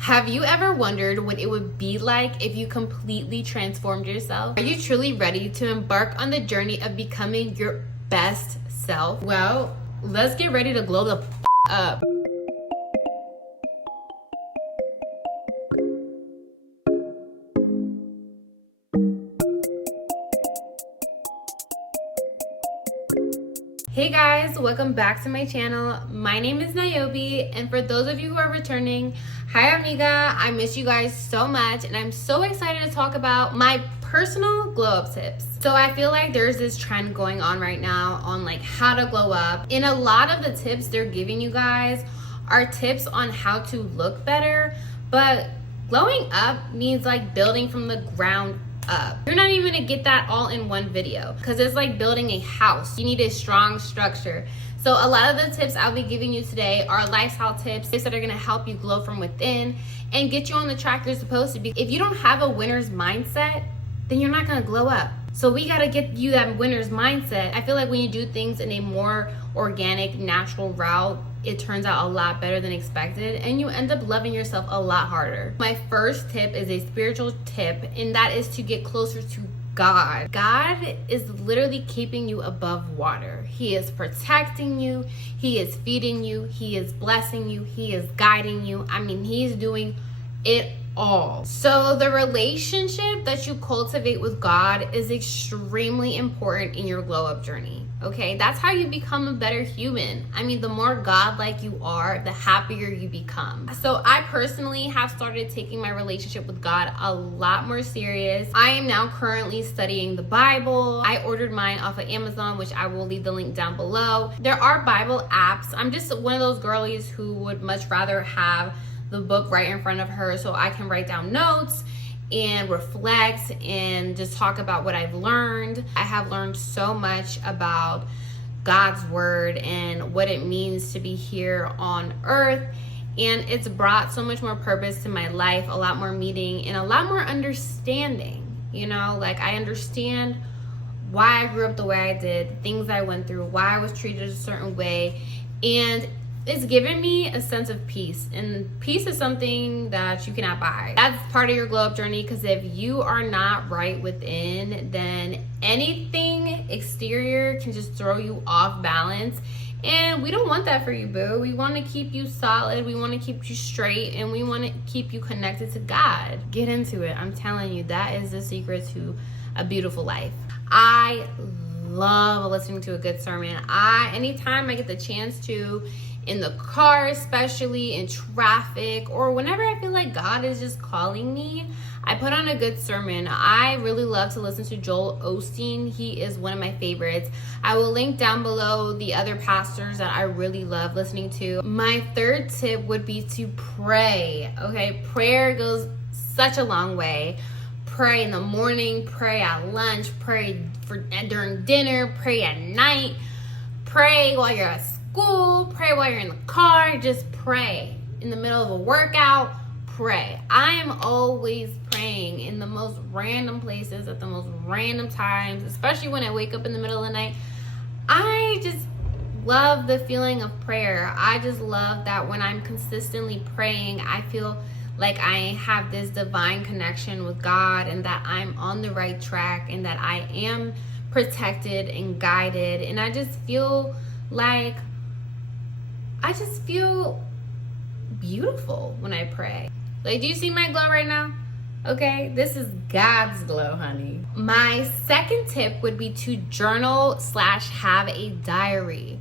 Have you ever wondered what it would be like if you completely transformed yourself? Are you truly ready to embark on the journey of becoming your best self? Well, let's get ready to glow the up. Hey guys, welcome back to my channel. My name is Niobe, and for those of you who are returning, hi amiga, I miss you guys so much, and I'm so excited to talk about my personal glow up tips. So I feel like there's this trend going on right now on like how to glow up, and a lot of the tips they're giving you guys are tips on how to look better, but glowing up means like building from the ground up. You're not even gonna get that all in one video because it's like building a house. You need a strong structure. So a lot of the tips I'll be giving you today are lifestyle tips that are gonna help you glow from within and get you on the track you're supposed to be. If you don't have a winner's mindset, then you're not gonna glow up. So we gotta get you that winner's mindset. I feel like when you do things in a more organic, natural route, it turns out a lot better than expected, and you end up loving yourself a lot harder. My first tip is a spiritual tip, and that is to get closer to God. God is literally keeping you above water. He is protecting you, He is feeding you, He is blessing you, He is guiding you. I mean, He's doing it all. So the relationship that you cultivate with God is extremely important in your glow up journey. Okay, that's how you become a better human. I mean, the more God-like you are, the happier you become. So I personally have started taking my relationship with God a lot more serious. I am now currently studying the Bible. I ordered mine off of Amazon, which I will leave the link down below. There are Bible apps. I'm just one of those girlies who would much rather have the book right in front of her so I can write down notes and reflect and just talk about what I've learned. I have learned so much about God's word and what it means to be here on earth, and it's brought so much more purpose to my life, a lot more meaning and a lot more understanding. You know, like I understand why I grew up the way I did, things I went through, why I was treated a certain way, and it's given me a sense of peace, and peace is something that you cannot buy. That's part of your glow up journey, because if you are not right within, then anything exterior can just throw you off balance, and we don't want that for you, boo. We want to keep you solid, we want to keep you straight, and we want to keep you connected to God. Get into it. I'm telling you, that is the secret to a beautiful life. I love listening to a good sermon. Anytime I get the chance to, in the car, especially in traffic, or whenever I feel like God is just calling me, I put on a good sermon. I really love to listen to Joel Osteen. He is one of my favorites. I will link down below the other pastors that I really love listening to. My third tip would be to pray. Okay, prayer goes such a long way. Pray in the morning, pray at lunch, pray during dinner, pray at night, pray while you're at school, pray while you're in the car, just pray. In the middle of a workout, pray. I am always praying in the most random places at the most random times, especially when I wake up in the middle of the night. I just love the feeling of prayer. I just love that when I'm consistently praying, I feel like I have this divine connection with God, and that I'm on the right track, and that I am protected and guided, and I just feel like beautiful when I pray. Like, do you see my glow right now? Okay, this is God's glow, honey. My second tip would be to journal / have a diary.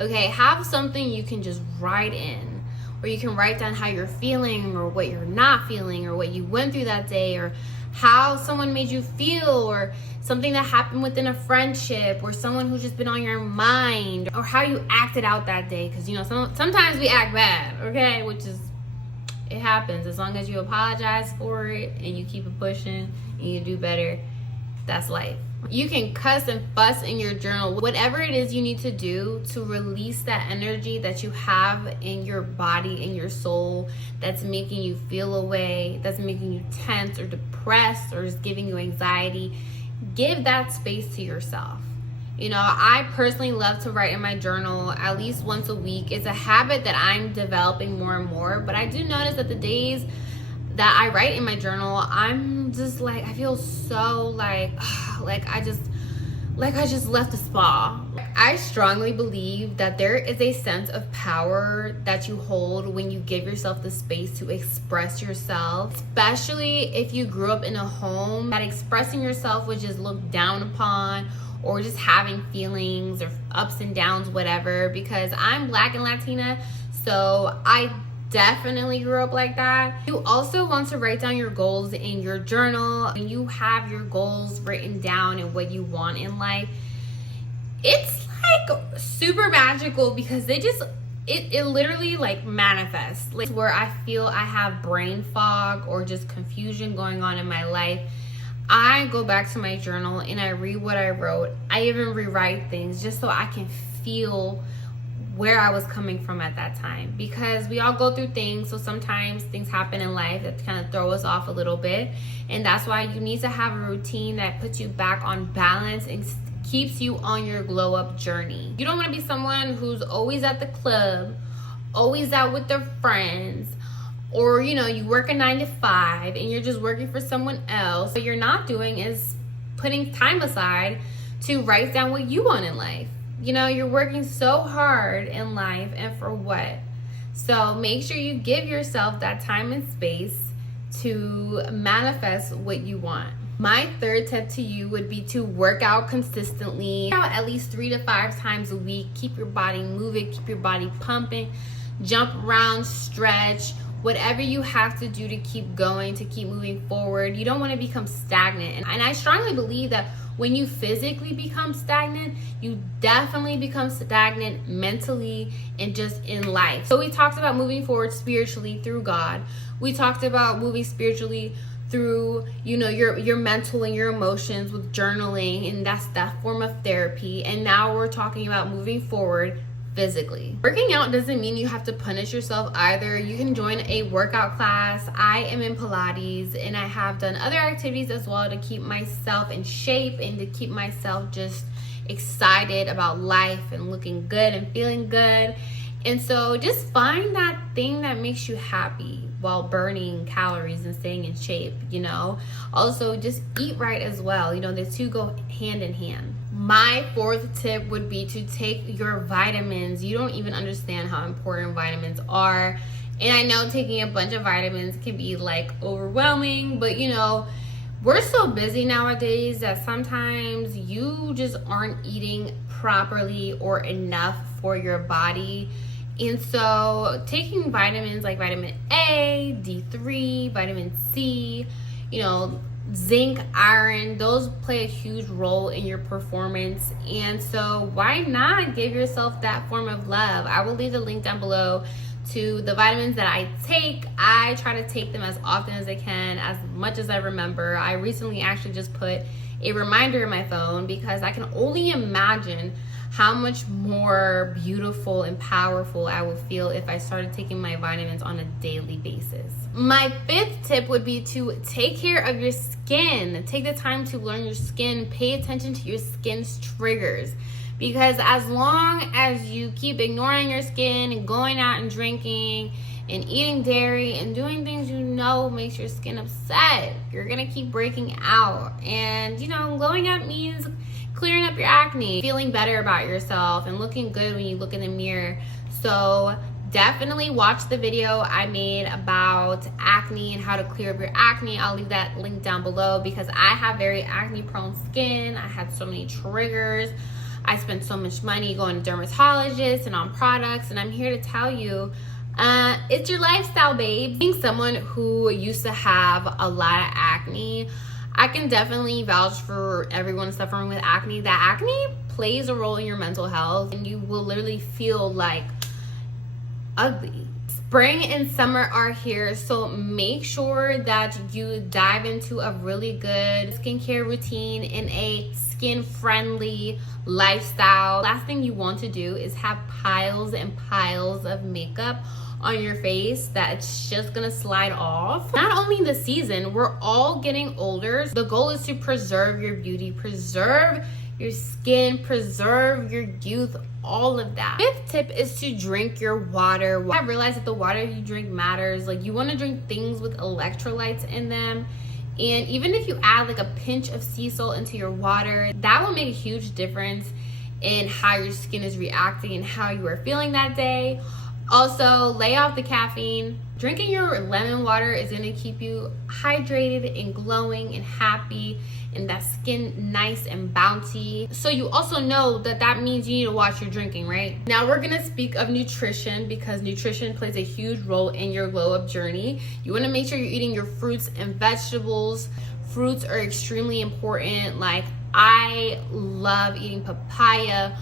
Okay, have something you can just write in, or you can write down how you're feeling, or what you're not feeling, or what you went through that day, or how someone made you feel, or something that happened within a friendship, or someone who's just been on your mind, or how you acted out that day. Because you know, sometimes we act bad, okay, which is, it happens. As long as you apologize for it and you keep it pushing and you do better, that's life. You can cuss and fuss in your journal, whatever it is you need to do to release that energy that you have in your body, in your soul, that's making you feel away, that's making you tense or depressed, or is giving you anxiety. Give that space to yourself. You know, I personally love to write in my journal at least once a week. It's a habit that I'm developing more and more, but I do notice that the days that I write in my journal, I'm just like, I feel so like I just left a spa. I strongly believe that there is a sense of power that you hold when you give yourself the space to express yourself, especially if you grew up in a home that expressing yourself was just looked down upon, or just having feelings or ups and downs, whatever. Because I'm Black and Latina, so I definitely grew up like that. You also want to write down your goals in your journal. When you have your goals written down and what you want in life, it's like super magical, because it literally like manifests. Like where I feel I have brain fog or just confusion going on in my life, I go back to my journal and I read what I wrote. I even rewrite things just so I can feel where I was coming from at that time, because we all go through things. So sometimes things happen in life that kind of throw us off a little bit, and that's why you need to have a routine that puts you back on balance and keeps you on your glow up journey. You don't want to be someone who's always at the club, always out with their friends, or you know, you work a 9 to 5 and you're just working for someone else. What you're not doing is putting time aside to write down what you want in life. You know, you're working so hard in life, and for what? So make sure you give yourself that time and space to manifest what you want. My third tip to you would be to work out consistently, at least 3 to 5 times a week. Keep your body moving, keep your body pumping, jump around, stretch, whatever you have to do to keep going, to keep moving forward. You don't want to become stagnant. And I strongly believe that when you physically become stagnant, you definitely become stagnant mentally and just in life. So we talked about moving forward spiritually through God. We talked about moving spiritually through, you know, your mental and your emotions with journaling, and that's that form of therapy. And now we're talking about moving forward physically. Working out doesn't mean you have to punish yourself either. You can join a workout class. I am in Pilates, and I have done other activities as well to keep myself in shape and to keep myself just excited about life and looking good and feeling good. And so just find that thing that makes you happy while burning calories and staying in shape, you know. Also, just eat right as well. You know, the two go hand in hand. My fourth tip would be to take your vitamins. You don't even understand how important vitamins are. And I know taking a bunch of vitamins can be like overwhelming, but you know, we're so busy nowadays that sometimes you just aren't eating properly or enough for your body. And so taking vitamins like vitamin A, D3, vitamin C, you know, zinc, iron, those play a huge role in your performance. And so why not give yourself that form of love? I will leave the link down below to the vitamins that I take. I try to take them as often as I can, as much as I remember. I recently actually just put a reminder in my phone, because I can only imagine how much more beautiful and powerful I would feel if I started taking my vitamins on a daily basis. My fifth tip would be to take care of your skin. Take the time to learn your skin. Pay attention to your skin's triggers. Because as long as you keep ignoring your skin and going out and drinking and eating dairy and doing things you know makes your skin upset, you're gonna keep breaking out. And you know, glowing up means clearing up your acne, feeling better about yourself, and looking good when you look in the mirror. So definitely watch the video I made about acne and how to clear up your acne. I'll leave that link down below, because I have very acne prone skin. I had so many triggers. I spent so much money going to dermatologists and on products, and I'm here to tell you, it's your lifestyle, babe. Being someone who used to have a lot of acne, I can definitely vouch for everyone suffering with acne that acne plays a role in your mental health, and you will literally feel like ugly. Spring and summer are here, so make sure that you dive into a really good skincare routine in a skin-friendly lifestyle. Last thing you want to do is have piles and piles of makeup on your face that it's just gonna slide off. Not only the season, we're all getting older. The goal is to preserve your beauty, preserve your skin, preserve your youth, all of that. Fifth tip is to drink your water. I realized that the water you drink matters. Like, you want to drink things with electrolytes in them. And even if you add like a pinch of sea salt into your water, that will make a huge difference in how your skin is reacting and how you are feeling that day. Also, lay off the caffeine. Drinking your lemon water is going to keep you hydrated and glowing and happy, and that skin nice and bouncy. So you also know that that means you need to watch your drinking, right? Now we're going to speak of nutrition, because nutrition plays a huge role in your glow up journey. You want to make sure you're eating your fruits and vegetables. Fruits are extremely important. Like, I love eating papaya,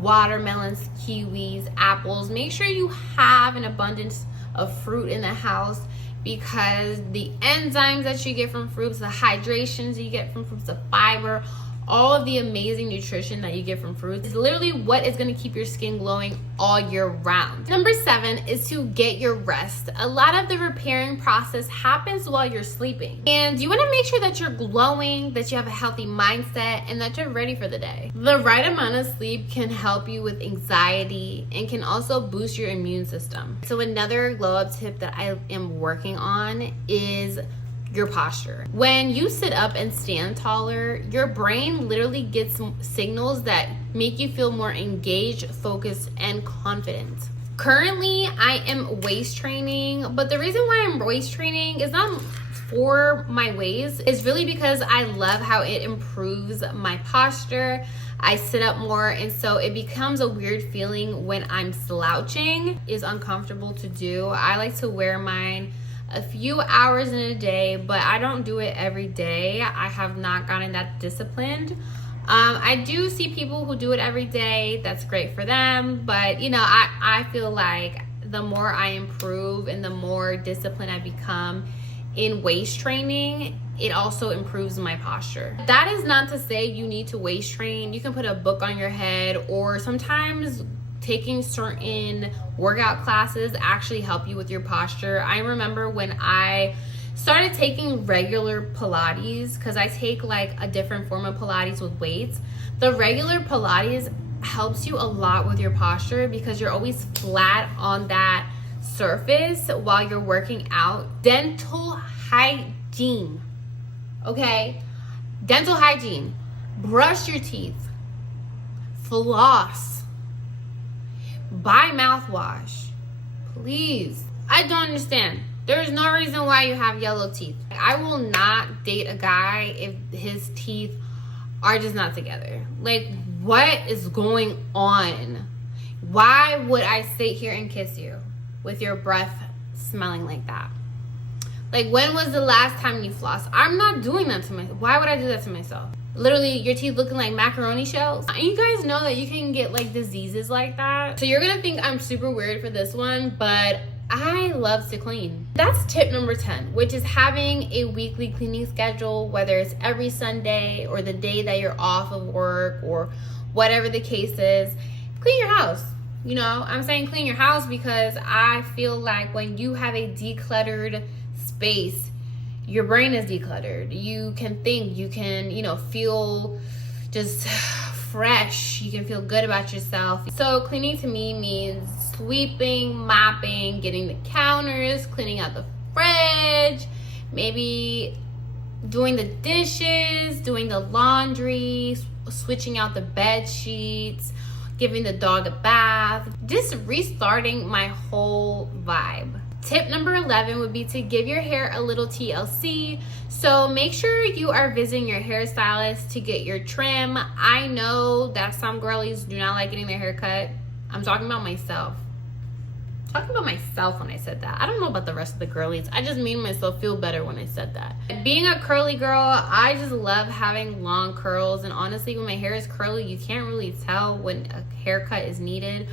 watermelons, kiwis, apples. Make sure you have an abundance of fruit in the house, because the enzymes that you get from fruits, the hydrations you get from fruits, the fiber, all of the amazing nutrition that you get from fruits is literally what is going to keep your skin glowing all year round. Number 7 is to get your rest. A lot of the repairing process happens while you're sleeping, and you want to make sure that you're glowing, that you have a healthy mindset, and that you're ready for the day. The right amount of sleep can help you with anxiety and can also boost your immune system. So another glow up tip that I am working on is your posture. When you sit up and stand taller, your brain literally gets signals that make you feel more engaged, focused, and confident. Currently, I am waist training, but the reason why I'm waist training is not for my waist. It's really because I love how it improves my posture. I sit up more, and so it becomes a weird feeling when I'm slouching. It's uncomfortable to do. I like to wear mine a few hours in a day, but I don't do it every day. I have not gotten that disciplined. I do see people who do it every day. That's great for them, but you know, I feel like the more I improve and the more disciplined I become in waist training, it also improves my posture. That is not to say you need to waist train. You can put a book on your head, or sometimes taking certain workout classes actually help you with your posture. I remember when I started taking regular Pilates, because I take like a different form of Pilates with weights. The regular Pilates helps you a lot with your posture, because you're always flat on that surface while you're working out. Dental hygiene, okay? Dental hygiene. Brush your teeth. Floss. Buy mouthwash, please. I don't understand. There's no reason why you have yellow teeth. I will not date a guy if his teeth are just not together. Like, what is going on? Why would I sit here and kiss you with your breath smelling like that? Like, when was the last time you flossed? I'm not doing that to myself. Why would I do that to myself? Literally, your teeth looking like macaroni shells. And you guys know that you can get like diseases like that. So you're gonna think I'm super weird for this one, but I love to clean. That's tip number 10, which is having a weekly cleaning schedule, whether it's every Sunday or the day that you're off of work or whatever the case is. Clean your house. You know, I'm saying clean your house because I feel like when you have a decluttered space, your brain is decluttered. You can think, you can, you know, feel just fresh. You can feel good about yourself. So cleaning to me means sweeping, mopping, getting the counters, cleaning out the fridge, maybe doing the dishes, doing the laundry, switching out the bed sheets, giving the dog a bath, just restarting my whole vibe. Tip number 11 would be to give your hair a little TLC. So make sure you are visiting your hairstylist to get your trim. I know that some girlies do not like getting their hair cut. I'm talking about myself. When I said that. I don't know about the rest of the girlies. I just made myself feel better when I said that. Being a curly girl, I just love having long curls. And honestly, when my hair is curly, you can't really tell when a haircut is needed.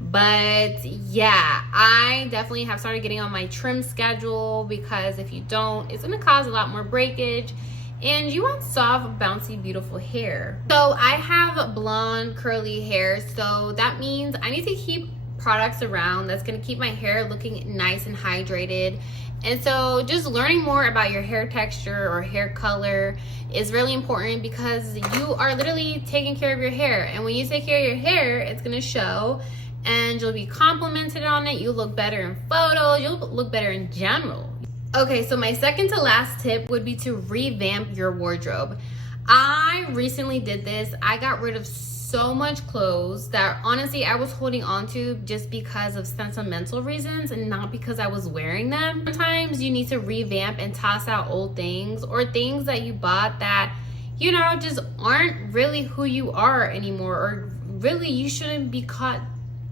But yeah, I definitely have started getting on my trim schedule, because if you don't, it's going to cause a lot more breakage, and you want soft, bouncy, beautiful hair. So I have blonde curly hair, so that means I need to keep products around that's going to keep my hair looking nice and hydrated And so just learning more about your hair texture or hair color is really important, because you are literally taking care of your hair. And when you take care of your hair, it's gonna show, and you'll be complimented on it. You'll look better in photos, you'll look better in general. Okay, so my second to last tip would be to revamp your wardrobe. I recently did this. I got rid of so much clothes that honestly I was holding on to just because of sentimental reasons and not because I was wearing them. Sometimes you need to revamp and toss out old things, or things that you bought that, you know, just aren't really who you are anymore, or really you shouldn't be caught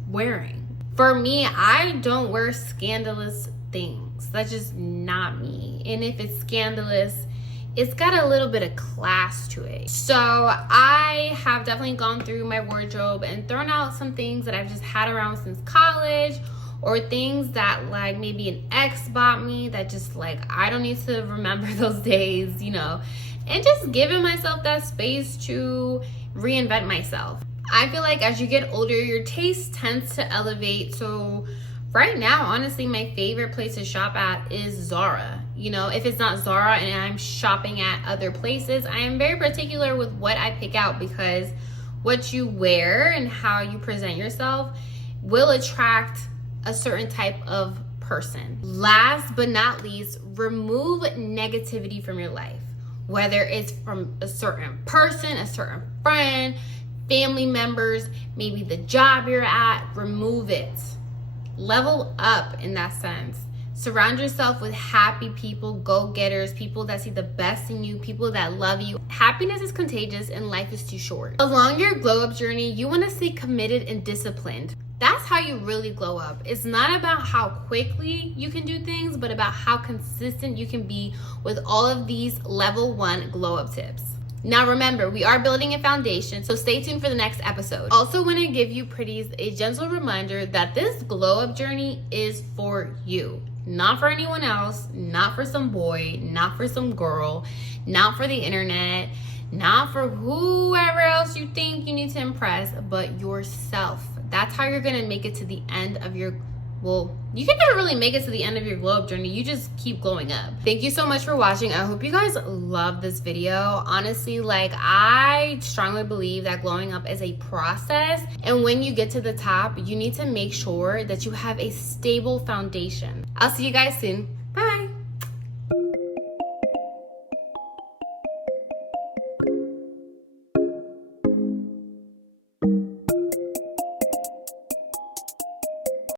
wearing. For me, I don't wear scandalous things. That's just not me. And if it's scandalous, it's got a little bit of class to it. So I have definitely gone through my wardrobe and thrown out some things that I've just had around since college, or things that like maybe an ex bought me that just like I don't need to remember those days, you know, and just giving myself that space to reinvent myself. I feel like as you get older, your taste tends to elevate. So right now, honestly, my favorite place to shop at is Zara. You know, if it's not Zara and I'm shopping at other places, I am very particular with what I pick out, because what you wear and how you present yourself will attract a certain type of person. Last but not least, remove negativity from your life, whether it's from a certain person, a certain friend, family members, maybe the job you're at. Remove it. Level up in that sense. Surround yourself with happy people, go-getters, people that see the best in you, people that love you. Happiness is contagious and life is too short. Along your glow-up journey, you want to stay committed and disciplined. That's how you really glow up. It's not about how quickly you can do things, but about how consistent you can be with all of these level 1 glow-up tips. Now remember, we are building a foundation, so stay tuned for the next episode. Also want to give you pretties a gentle reminder that this glow up journey is for you, not for anyone else, not for some boy, not for some girl, not for the internet, not for whoever else you think you need to impress, but yourself. That's how you're gonna make it to the end of your, well, you can never really make it to the end of your glow up journey. You just keep glowing up. Thank you so much for watching. I hope you guys love this video. Honestly, like, I strongly believe that glowing up is a process. And when you get to the top, you need to make sure that you have a stable foundation. I'll see you guys soon.